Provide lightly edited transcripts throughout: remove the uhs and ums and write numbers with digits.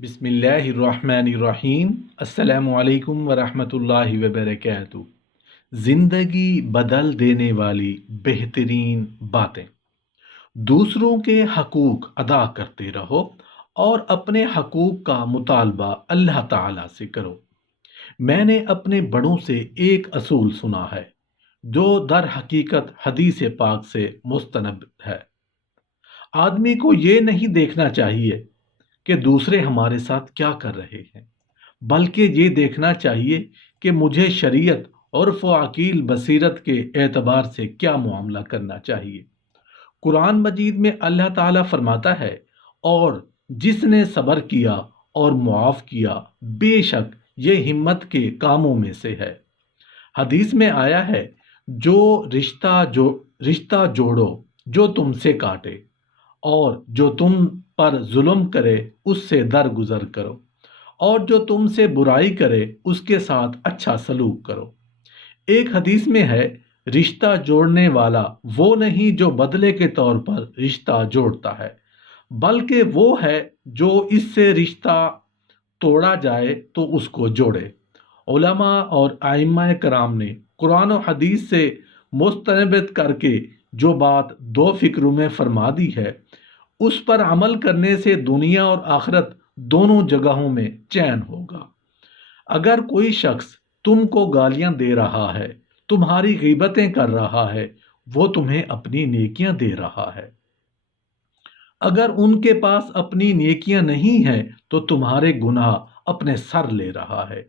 بسم اللہ الرحمن الرحیم۔ السلام علیکم ورحمۃ اللہ وبرکاتہ۔ زندگی بدل دینے والی بہترین باتیں۔ دوسروں کے حقوق ادا کرتے رہو اور اپنے حقوق کا مطالبہ اللہ تعالیٰ سے کرو۔ میں نے اپنے بڑوں سے ایک اصول سنا ہے جو در حقیقت حدیث پاک سے مستنبط ہے۔ آدمی کو یہ نہیں دیکھنا چاہیے کہ دوسرے ہمارے ساتھ کیا کر رہے ہیں، بلکہ یہ دیکھنا چاہیے کہ مجھے شریعت عرف و عقیل بصیرت کے اعتبار سے کیا معاملہ کرنا چاہیے۔ قرآن مجید میں اللہ تعالیٰ فرماتا ہے، اور جس نے صبر کیا اور معاف کیا بے شک یہ ہمت کے کاموں میں سے ہے۔ حدیث میں آیا ہے، رشتہ جوڑو جو تم سے کاٹے، اور جو تم پر ظلم کرے اس سے درگزر کرو، اور جو تم سے برائی کرے اس کے ساتھ اچھا سلوک کرو۔ ایک حدیث میں ہے، رشتہ جوڑنے والا وہ نہیں جو بدلے کے طور پر رشتہ جوڑتا ہے، بلکہ وہ ہے جو اس سے رشتہ توڑا جائے تو اس کو جوڑے۔ علماء اور ائمہ کرام نے قرآن و حدیث سے مستنبط کر کے جو بات دو فکروں میں فرما دی ہے، اس پر عمل کرنے سے دنیا اور آخرت دونوں جگہوں میں چین ہوگا۔ اگر کوئی شخص تم کو گالیاں دے رہا ہے، تمہاری غیبتیں کر رہا ہے، وہ تمہیں اپنی نیکیاں دے رہا ہے۔ اگر ان کے پاس اپنی نیکیاں نہیں ہیں تو تمہارے گناہ اپنے سر لے رہا ہے۔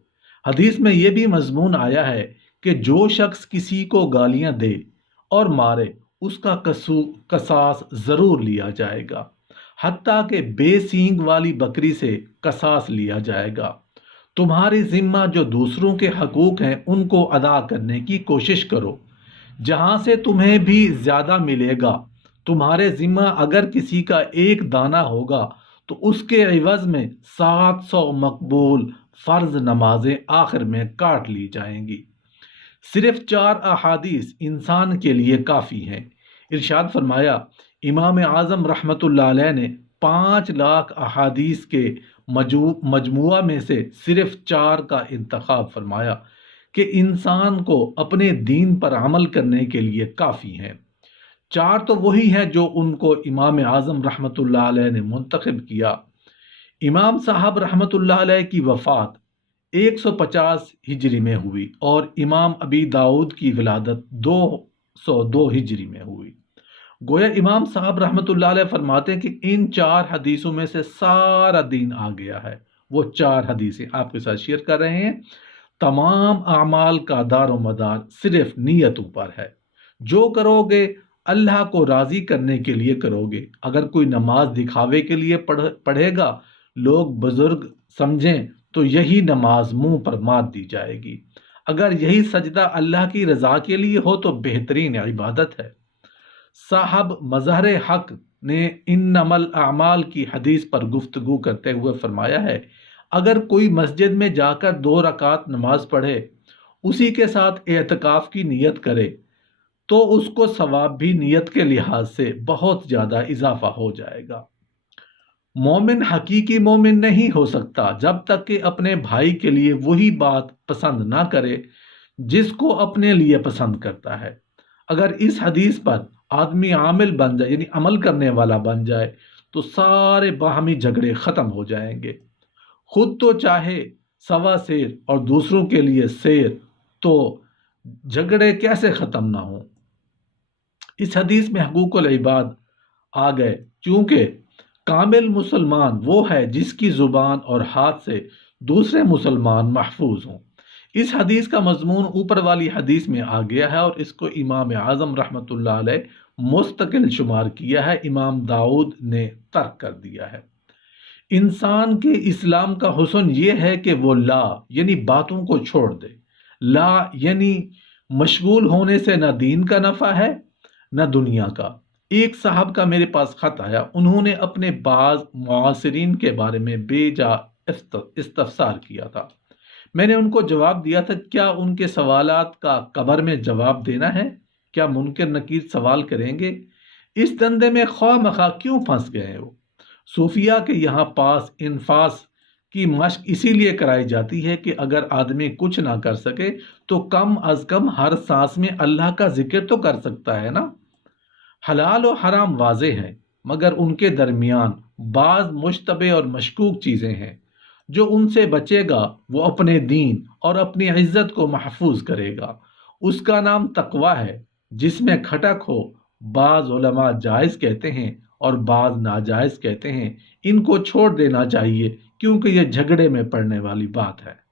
حدیث میں یہ بھی مضمون آیا ہے کہ جو شخص کسی کو گالیاں دے اور مارے اس کا قصاص ضرور لیا جائے گا، حتیٰ کہ بے سینگ والی بکری سے قصاص لیا جائے گا۔ تمہاری ذمہ جو دوسروں کے حقوق ہیں ان کو ادا کرنے کی کوشش کرو، جہاں سے تمہیں بھی زیادہ ملے گا۔ تمہارے ذمہ اگر کسی کا ایک دانہ ہوگا تو اس کے عوض میں 700 مقبول فرض نمازیں آخر میں کاٹ لی جائیں گی۔ صرف 4 احادیث انسان کے لیے کافی ہیں۔ ارشاد فرمایا، امام اعظم رحمۃ اللہ علیہ نے 5 لاکھ احادیث کے مجموعہ میں سے صرف 4 کا انتخاب فرمایا کہ انسان کو اپنے دین پر عمل کرنے کے لیے کافی ہیں۔ 4 تو وہی ہیں جو ان کو امام اعظم رحمۃ اللہ علیہ نے منتخب کیا۔ امام صاحب رحمۃ اللہ علیہ کی وفات 150 ہجری میں ہوئی اور امام ابی داؤد کی ولادت 202 ہجری میں ہوئی۔ گویا امام صاحب رحمۃ اللہ علیہ فرماتے ہیں کہ ان 4 حدیثوں میں سے سارا دین آ گیا ہے۔ وہ 4 حدیثیں آپ کے ساتھ شیئر کر رہے ہیں۔ تمام اعمال کا دار و مدار صرف نیتوں پر ہے۔ جو کرو گے اللہ کو راضی کرنے کے لیے کرو گے۔ اگر کوئی نماز دکھاوے کے لیے پڑھے گا، لوگ بزرگ سمجھیں تو یہی نماز منہ پر مار دی جائے گی۔ اگر یہی سجدہ اللہ کی رضا کے لیے ہو تو بہترین عبادت ہے۔ صاحب مظہر حق نے انما الاعمال کی حدیث پر گفتگو کرتے ہوئے فرمایا ہے، اگر کوئی مسجد میں جا کر 2 رکعت نماز پڑھے، اسی کے ساتھ اعتکاف کی نیت کرے تو اس کو ثواب بھی نیت کے لحاظ سے بہت زیادہ اضافہ ہو جائے گا۔ مومن حقیقی مومن نہیں ہو سکتا جب تک کہ اپنے بھائی کے لیے وہی بات پسند نہ کرے جس کو اپنے لیے پسند کرتا ہے۔ اگر اس حدیث پر آدمی عامل بن جائے، یعنی عمل کرنے والا بن جائے، تو سارے باہمی جھگڑے ختم ہو جائیں گے۔ خود تو چاہے سوا سیر اور دوسروں کے لیے سیر، تو جھگڑے کیسے ختم نہ ہوں۔ اس حدیث میں حقوق العباد آ گئے، چونکہ کامل مسلمان وہ ہے جس کی زبان اور ہاتھ سے دوسرے مسلمان محفوظ ہوں۔ اس حدیث کا مضمون اوپر والی حدیث میں آ گیا ہے اور اس کو امام اعظم رحمۃ اللہ علیہ مستقل شمار کیا ہے، امام داؤد نے ترک کر دیا ہے۔ انسان کے اسلام کا حسن یہ ہے کہ وہ لا یعنی باتوں کو چھوڑ دے۔ لا یعنی مشغول ہونے سے نہ دین کا نفع ہے نہ دنیا کا۔ ایک صاحب کا میرے پاس خط آیا، انہوں نے اپنے بعض معاصرین کے بارے میں بے جا استفسار کیا تھا۔ میں نے ان کو جواب دیا تھا، کیا ان کے سوالات کا قبر میں جواب دینا ہے؟ کیا منکر نکیر سوال کریں گے؟ اس دندے میں خواہ مخواہ کیوں پھنس گئے ہو؟ صوفیہ کے یہاں پاس انفاس کی مشق اسی لیے کرائی جاتی ہے کہ اگر آدمی کچھ نہ کر سکے تو کم از کم ہر سانس میں اللہ کا ذکر تو کر سکتا ہے نا۔ حلال و حرام واضح ہیں، مگر ان کے درمیان بعض مشتبہ اور مشکوک چیزیں ہیں۔ جو ان سے بچے گا وہ اپنے دین اور اپنی عزت کو محفوظ کرے گا۔ اس کا نام تقوی ہے۔ جس میں کھٹک ہو، بعض علماء جائز کہتے ہیں اور بعض ناجائز کہتے ہیں۔ ان کو چھوڑ دینا چاہیے کیونکہ یہ جھگڑے میں پڑنے والی بات ہے۔